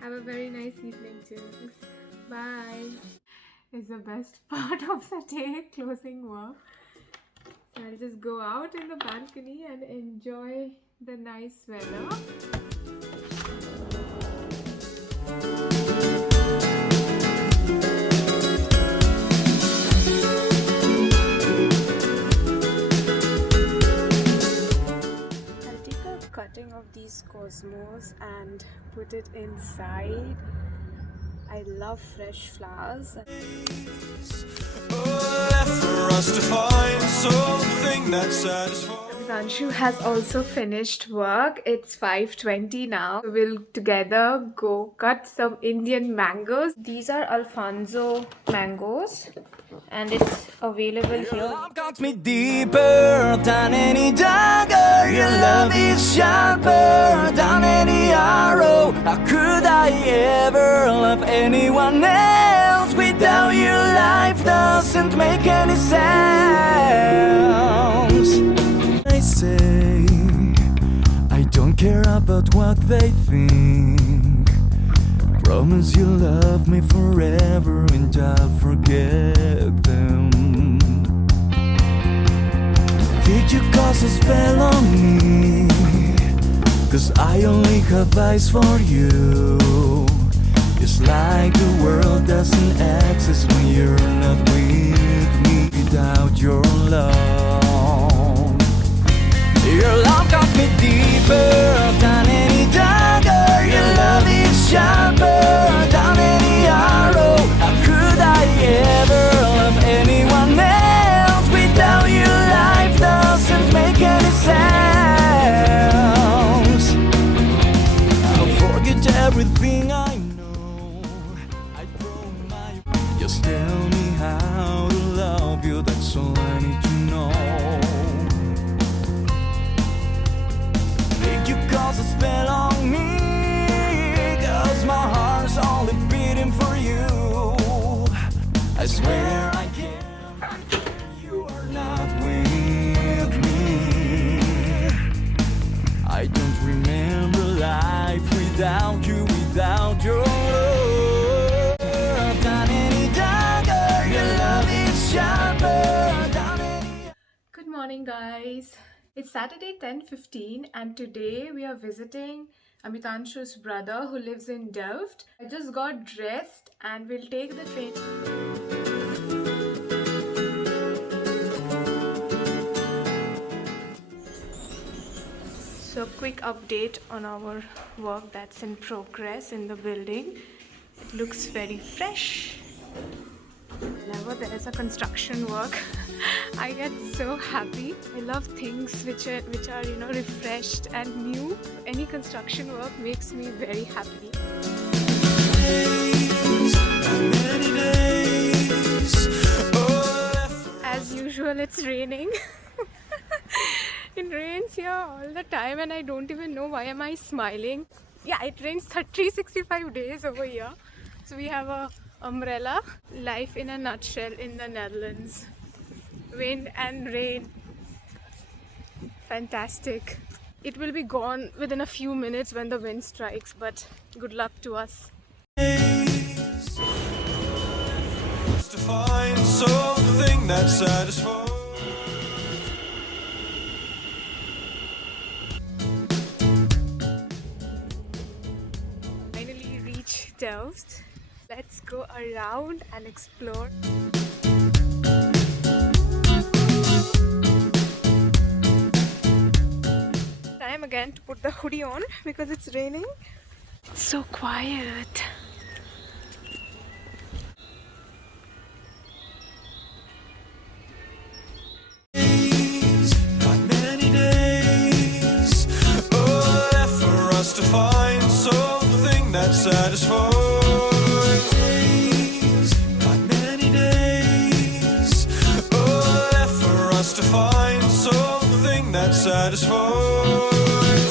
Have a very nice evening, chicks. Bye. Is the best part of the day, closing work. So I'll just go out in the balcony and enjoy the nice weather. I'll take a cutting of these cosmos and put it inside. I love fresh flowers. Anshu has also finished work. It's 5:20 now. We'll together go cut some Indian mangoes. These are Alphonso mangoes and it's available here. Your love cuts me deeper than any dagger. Your love is sharper than any arrow. How could I ever love anyone else? Without you, life doesn't make any sense. I say I don't care about what they think. Promise you'll love me forever and I'll forget them. Did you cast a spell on me? 'Cause I only have eyes for you. It's like the world doesn't exist when you're not with me. Without your love, your love got me deeper than any dagger. Your love is sharper than any arrow. How could I ever love anyone else? Without you, life doesn't make any sense. I'll forget everything I know. I promise. Just tell me how to love you. That's all I need to know. You cause a spell on me, 'cause my heart's only beating for you. I swear I can't, you are not with me. I don't remember life without you, without your love. Than any dagger, your love is sharper than any. Good morning, guys. It's Saturday 10:15 and today we are visiting Amitanshu's brother who lives in Delft. I just got dressed and we'll take the train. So quick update on our work that's in progress in the building. It looks very fresh. Whenever there is a construction work, I get so happy. I love things which are refreshed and new. Any construction work makes me very happy. As usual, it's raining. It rains here all the time and I don't even know why am I smiling. Yeah, it rains 365 days over here. So we have a umbrella. Life in a nutshell in the Netherlands. Wind and rain. Fantastic. It will be gone within a few minutes when the wind strikes, but good luck to us. To find something that satisfies. Finally reach Delft. Let's go around and explore. Time again to put the hoodie on because it's raining. It's so quiet. Not many days left for us to find something that satisfies. Not many days left for us to find something that satisfies.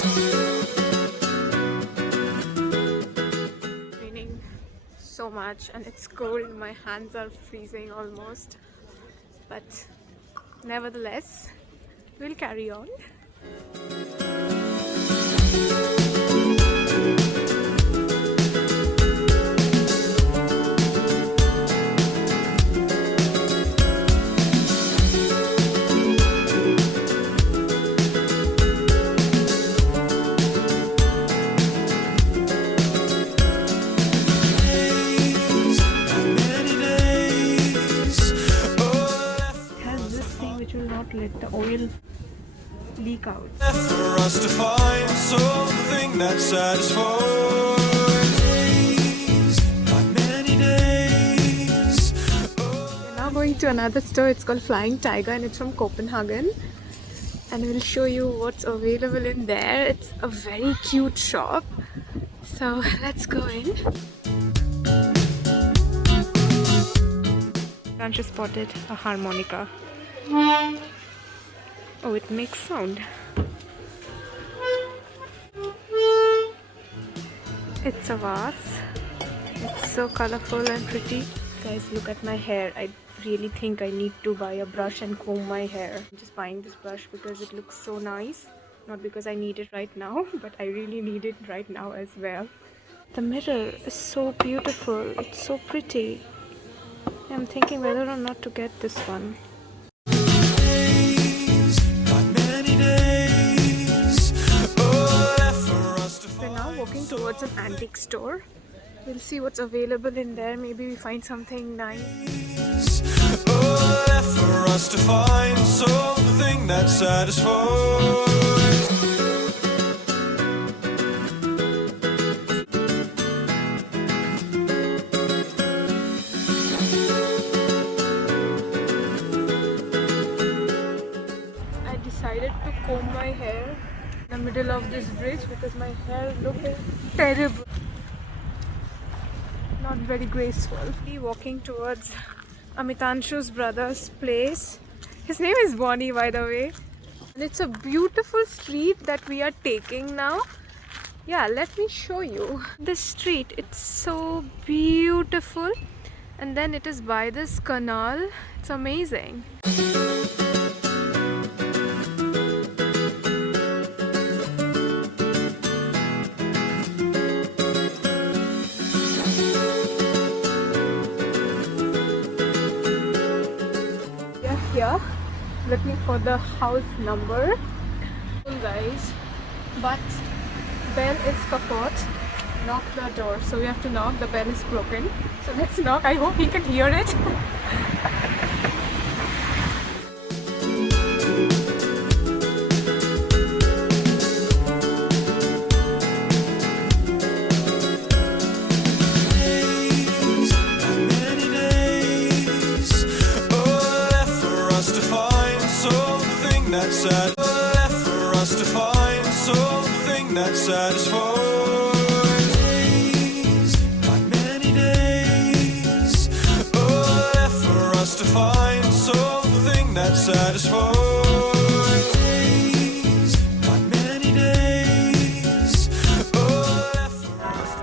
Raining so much and it's cold. My hands are freezing almost. But nevertheless, we'll carry on. peek out. For us to find something that satisfies days, not many days. We're now going to another store. It's called Flying Tiger and it's from Copenhagen. And we'll show you what's available in there. It's a very cute shop. So let's go in. Rancho spotted a harmonica. Oh, it makes sound. It's a vase. It's so colorful and pretty. Guys, look at my hair. I really think I need to buy a brush and comb my hair. I'm just buying this brush because it looks so nice. Not because I need it right now, but I really need it right now as well. The mirror is so beautiful. It's so pretty. I'm thinking whether or not to get this one. We're now walking towards an antique store. We'll see what's available in there. Maybe we find something nice. For us to find something that satisfies. I decided to comb my hair in the middle of this bridge because my hair looked terrible. Not very graceful. We're walking towards Amitanshu's brother's place. His name is Bonnie, by the way. And it's a beautiful street that we are taking now. Yeah, let me show you. This street, it's so beautiful. And then it is by this canal. It's amazing. Here looking for the house number, guys, but bell is kaput. Knock the door, so we have to knock. The bell is broken, so let's knock. I hope he can hear it. For us to find something that satisfies days, not many days. Oh, for us to find something that satisfies days, not many days. Oh, for us to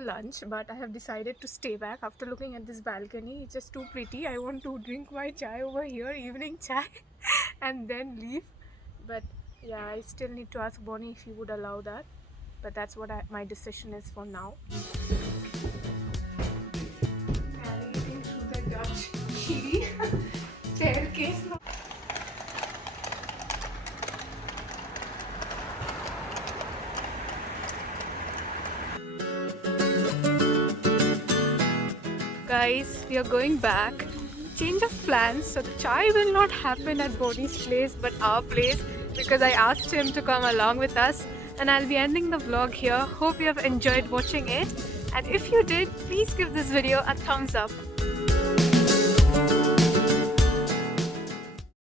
lunch, but I have decided to stay back after looking at this balcony. It's just too pretty. I want to drink my chai over here, evening chai, and then leave. But yeah, I still need to ask Bonnie if he would allow that. But that's what my decision is for now. Navigating through the Dutch key staircase. Guys, we are going back. Change of plans. So the chai will not happen at Bonnie's place but our place, because I asked him to come along with us. And I'll be ending the vlog here. Hope you have enjoyed watching it. And if you did, please give this video a thumbs up.